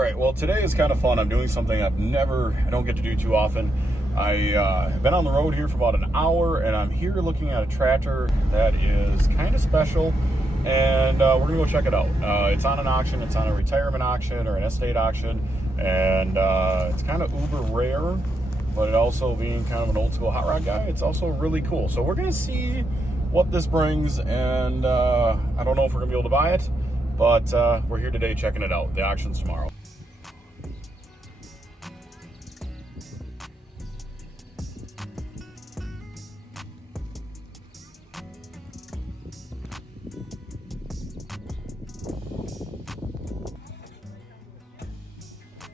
right, well, today is kind of fun. I'm doing something I don't get to do too often. I have been on the road here for about an hour, and I'm here looking at a tractor that is kind of special, and we're going to go check it out. It's on an auction. It's on a retirement auction or an estate auction, and it's kind of uber rare, but it also, being kind of an old school hot rod guy, it's also really cool. So we're going to see what this brings, and I don't know if we're going to be able to buy it, but we're here today checking it out. The auction's tomorrow.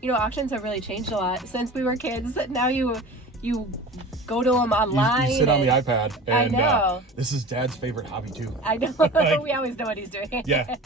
You know, auctions have really changed a lot since we were kids. Now you go to them online. You sit on the iPad. And, I know. This is Dad's favorite hobby too. I know. Like, we always know what he's doing. Yeah.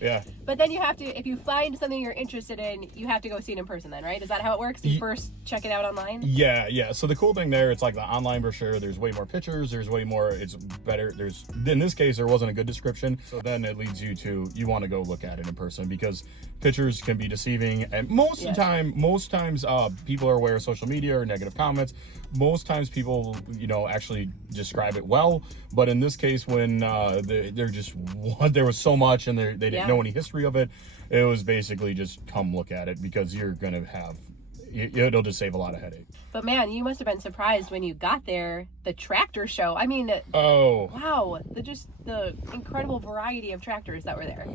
Yeah. But then you have to, if you find something you're interested in, you have to go see it in person then, right? Is that how it works? You first check it out online? Yeah. So the cool thing there, it's like the online brochure. There's way more pictures. There's way more. It's better. In this case, there wasn't a good description. So then it leads you to, you want to go look at it in person, because pictures can be deceiving. And most times people are aware of social media or negative comments. Most times people, actually describe it well. But in this case, when there was so much and they didn't know any history of it, it was basically just come look at it, because you're going to have, it'll just save a lot of headache. But man, you must have been surprised when you got there, the tractor show. I mean, wow, the incredible variety of tractors that were there.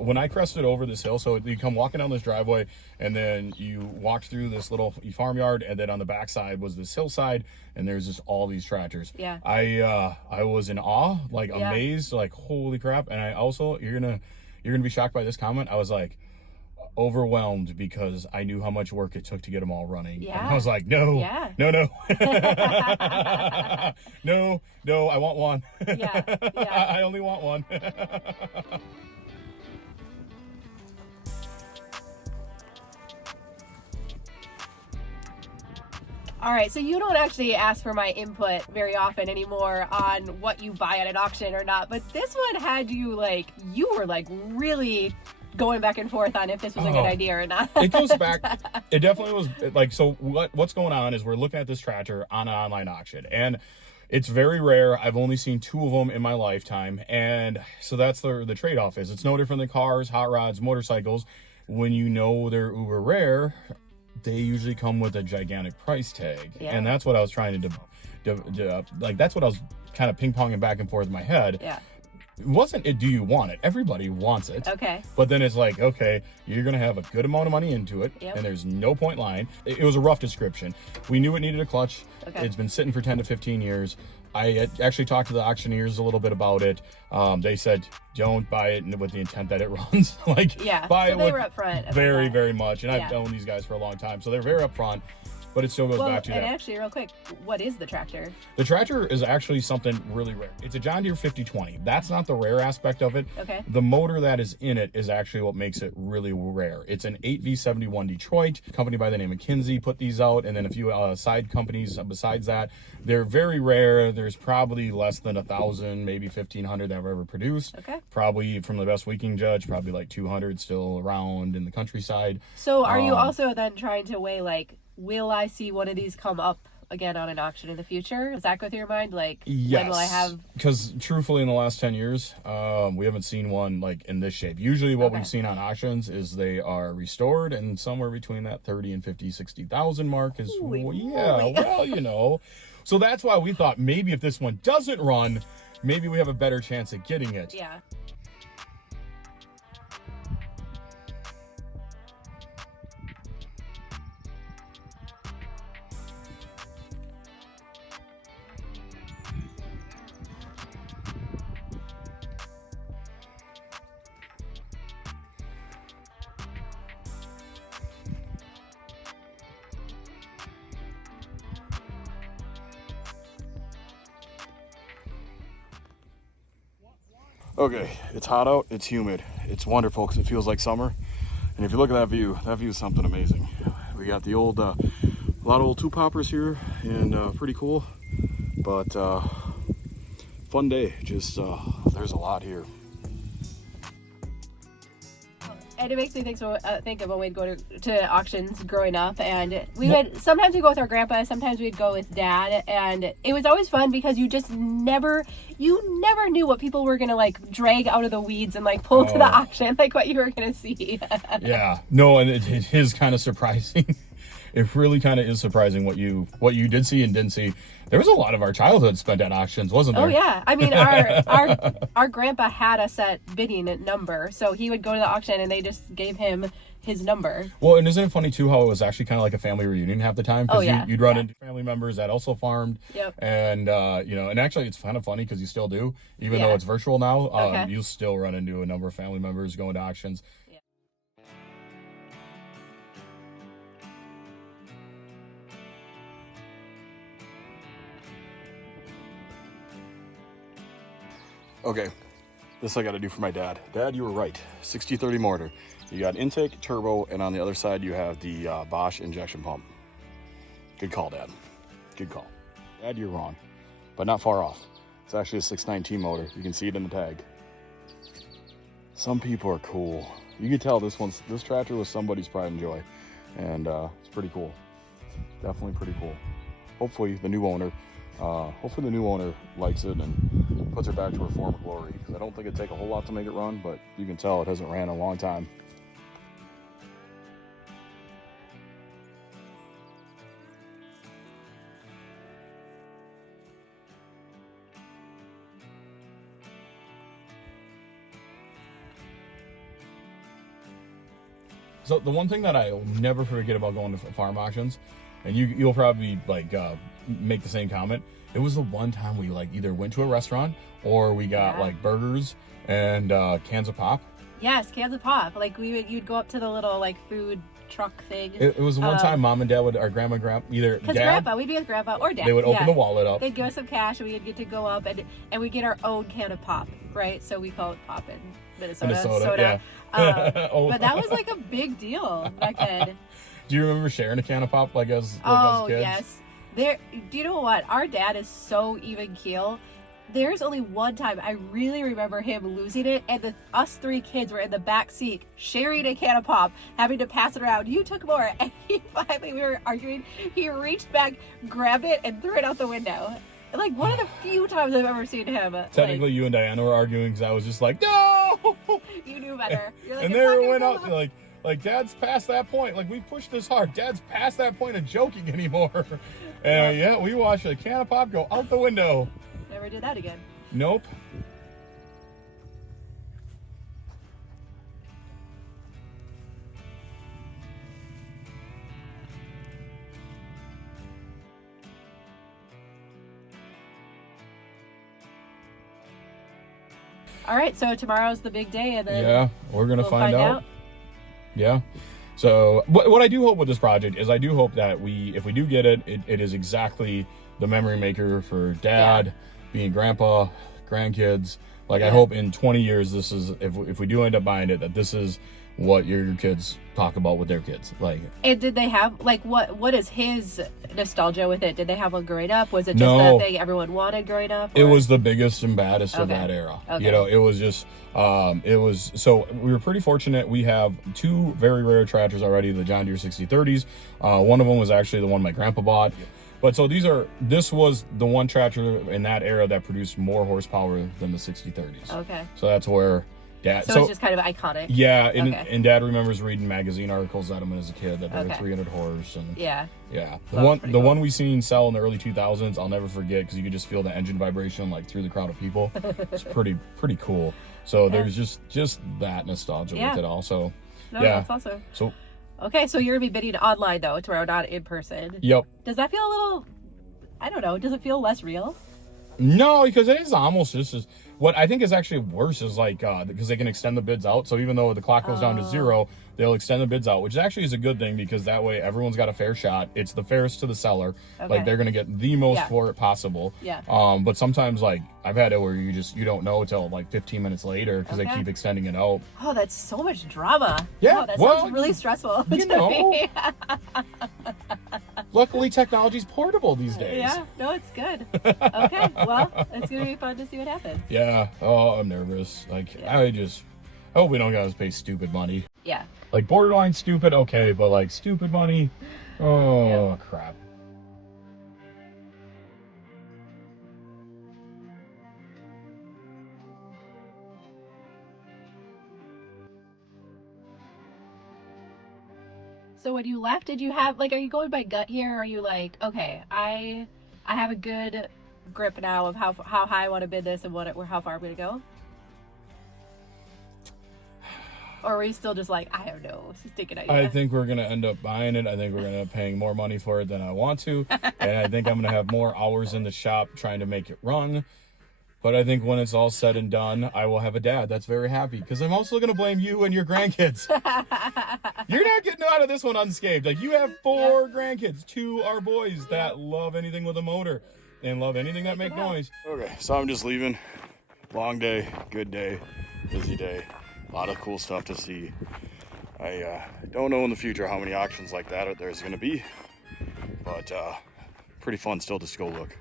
When I crested over this hill, so you come walking down this driveway, and then you walk through this little farmyard, and then on the backside was this hillside, and there's just all these tractors. Yeah. I was in awe, amazed, holy crap. And I also, you're gonna be shocked by this comment. I was like, overwhelmed, because I knew how much work it took to get them all running. Yeah. And I was like, no. No, I want one. Yeah. I only want one. All right, so you don't actually ask for my input very often anymore on what you buy at an auction or not, but this one had you you were really going back and forth on if this was a good idea or not. It goes back. It definitely was so what's going on is we're looking at this tractor on an online auction, and it's very rare. I've only seen 2 of them in my lifetime, and so that's the trade-off is it's no different than cars, hot rods, motorcycles. When they're uber rare, they usually come with a gigantic price tag. Yeah. And that's what I was trying to that's what I was kind of ping-ponging back and forth in my head. Yeah. It wasn't do you want it? Everybody wants it. Okay. But then it's okay, you're going to have a good amount of money into it, and there's no point lying. It was a rough description. We knew it needed a clutch. Okay. It's been sitting for 10 to 15 years. I had actually talked to the auctioneers a little bit about it. They said, don't buy it with the intent that it runs. Buy so it they were upfront. Very, very much. And I've known these guys for a long time, so they're very upfront. But it still goes back to that. And actually, real quick, what is the tractor? The tractor is actually something really rare. It's a John Deere 5020. That's not the rare aspect of it. Okay. The motor that is in it is actually what makes it really rare. It's an 8V71 Detroit. A company by the name of Kinsey put these out, and then a few side companies besides that. They're very rare. There's probably less than 1,000, maybe 1,500 that have ever produced. Okay. Probably, from the best we can judge, probably 200 still around in the countryside. So are you also then trying to weigh will I see one of these come up again on an auction in the future? Does that go through your mind? Yes. When will I have? Because truthfully, in the last 10 years, we haven't seen one in this shape. Usually what we've seen on auctions is they are restored, and somewhere between that 30 and 50, 60,000 mark is, So that's why we thought maybe if this one doesn't run, maybe we have a better chance at getting it. Yeah. Okay, it's hot out, it's humid, it's wonderful because it feels like summer. And if you look at that view is something amazing. We got the old, a lot of old 2-poppers here, and pretty cool. But fun day, just there's a lot here. And it makes me think of when we'd go to auctions growing up, and sometimes we'd go with our grandpa, sometimes we'd go with dad, and it was always fun because you never knew what people were gonna like drag out of the weeds and like pull to the auction, like what you were gonna see. Yeah, no, and it is kind of surprising. It really kind of is surprising what you did see and didn't see. There was a lot of our childhood spent at auctions, wasn't there? Oh yeah, I mean our grandpa had a set bidding number, so he would go to the auction and they just gave him his number. Well, and isn't it funny too how it was actually kind of like a family reunion half the time? Because you'd run into family members that also farmed. Yep. And and actually it's kind of funny because you still do, even though it's virtual now. You still run into a number of family members going to auctions. Okay, this I got to do for my dad. Dad, you were right. 60/30 motor. You got intake, turbo, and on the other side you have the Bosch injection pump. Good call, Dad. Good call. Dad, you're wrong, but not far off. It's actually a 619 motor. You can see it in the tag. Some people are cool. You can tell this tractor was somebody's pride and joy, and it's pretty cool. Definitely pretty cool. Hopefully the new owner likes it and puts her back to her former glory. Because I don't think it'd take a whole lot to make it run, but you can tell it hasn't ran in a long time. So the one thing that I'll never forget about going to farm auctions, and you'll probably like make the same comment, it was the one time we like either went to a restaurant or we got like burgers and cans of pop. Yes, cans of pop. Like you'd go up to the little like food truck thing. It was the one time Mom and Dad would, our grandpa, either because we'd be with grandpa or dad. They would open the wallet up. They'd give us some cash and we'd get to go up and we'd get our own can of pop, right? So we call it pop in Minnesota. Yeah. But that was like a big deal back then. Do you remember sharing a can of pop as kids? Yes. Do you know what? Our dad is so even keel. There's only one time I really remember him losing it, and us three kids were in the back seat sharing a can of pop, having to pass it around. You took more, and we were arguing. He reached back, grabbed it, and threw it out the window. Like one of the few times I've ever seen him. Technically, you and Diana were arguing because I was just like, no. You knew better. You're like, and there it went out like Dad's past that point. Like we pushed this hard. Dad's past that point of joking anymore. And we watched a can of pop go out the window. Never did that again. Nope. All right, so tomorrow's the big day, and then we're gonna find out. Yeah. So what I do hope with this project is I do hope that if we do get it, it is exactly the memory maker for Dad, being grandpa, grandkids. Like I hope in 20 years, this is, if we do end up buying it, that this is what your kids talk about with their kids. Like, and did they have like what is his nostalgia with it? Did they have one growing up? Was it just the thing everyone wanted growing up? Or? It was the biggest and baddest of that era. Okay. You know, it was just so we were pretty fortunate. We have two very rare tractors already, the John Deere 6030s. One of them was actually the one my grandpa bought. But so this was the one tractor in that era that produced more horsepower than the 6030s. Okay. So that's where Dad. So it's just kind of iconic. Yeah, and Dad remembers reading magazine articles at him as a kid that they were 300 horse and yeah. The one we seen sell in the early 2000s, I'll never forget because you could just feel the engine vibration like through the crowd of people. It's pretty cool. So there's just that nostalgia with it also. No, that's awesome. So. Okay, so you're going to be bidding online, though, tomorrow, not in person. Yep. Does that feel a little, I don't know, does it feel less real? No, because it is almost just as, what I think is actually worse is like, because they can extend the bids out. So even though the clock goes down to 0, they'll extend the bids out, which actually is a good thing because that way everyone's got a fair shot. It's the fairest to the seller. Okay. Like they're going to get the most for it possible. Yeah. But sometimes like I've had it where you don't know until like 15 minutes later because they keep extending it out. Oh, that's so much drama. Yeah. Oh, that sounds really stressful. You know. Luckily, technology's portable these days. Yeah, no, it's good. Okay, well, it's going to be fun to see what happens. Yeah. Oh, I'm nervous. Like, I hope we don't gotta pay stupid money. Yeah. Like borderline stupid, okay, but like stupid money, oh crap. So when you left, did you have like, are you going by gut here? Or are you like, okay, I have a good grip now of how high I want to bid this and how far I'm gonna go? Or were you still just like, I don't know, it's just taking an idea? I think we're gonna end up buying it. I think we're gonna end up paying more money for it than I want to, and I think I'm gonna have more hours in the shop trying to make it run. But I think when it's all said and done, I will have a dad that's very happy, because I'm also going to blame you and your grandkids. You're not getting out of this one unscathed. Like, you have 4 grandkids. 2 are boys that love anything with a motor and love anything that make noise. Okay, so I'm just leaving. Long day, good day, busy day. A lot of cool stuff to see. I don't know in the future how many auctions like that there's going to be, but pretty fun still to go look.